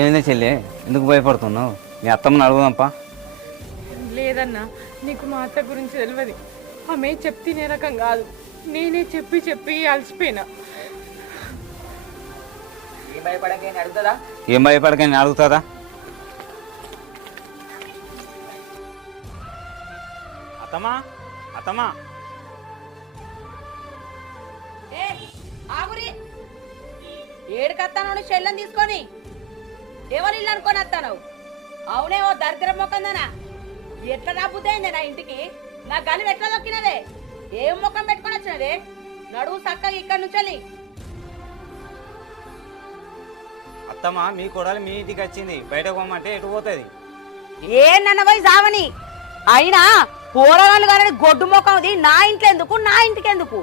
ఏమైంది చెల్లి, ఎందుకు భయపడుతున్నావు? మీ అత్తమ్మని అడుగుదాంపా. లేదన్నా, నీకు మా అత్త గురించి తెలియదు. ఆమె చెప్తే రకం కాదు. నేనే చెప్పి చెప్పి అలసిపోయినా. ఏం భయపడకని అడుగుతుందా? ఏం భయపడకని అడుగుతుందా? అత్తమ్మా, అత్తమ్మా, ఏడుకత్తాను చెల్లని తీసుకొని ఎవరు ఇల్లు అనుకొని వస్తాను? అవునే ఓ దరిద్రం మొక్కందనా, ఎట్లా రాబుద్దయిందే నా ఇంటికి? నా గలి ఎట్లా దొక్కినదే? ఏం ముఖం పెట్టుకొని వచ్చినదే? నడువు చక్కగా ఇక్కడి నుంచి. అత్తమ్మా, మీ కొడాలి మీ ఇంటికి వచ్చింది, బయటకు పోమంటే ఎటు పోతుంది? ఏ నన్న పోయి జావని అయినా పోరగాళ్ళు కానీ గొడ్డు ముఖంది నా ఇంట్లో ఎందుకు, నా ఇంటికి ఎందుకు?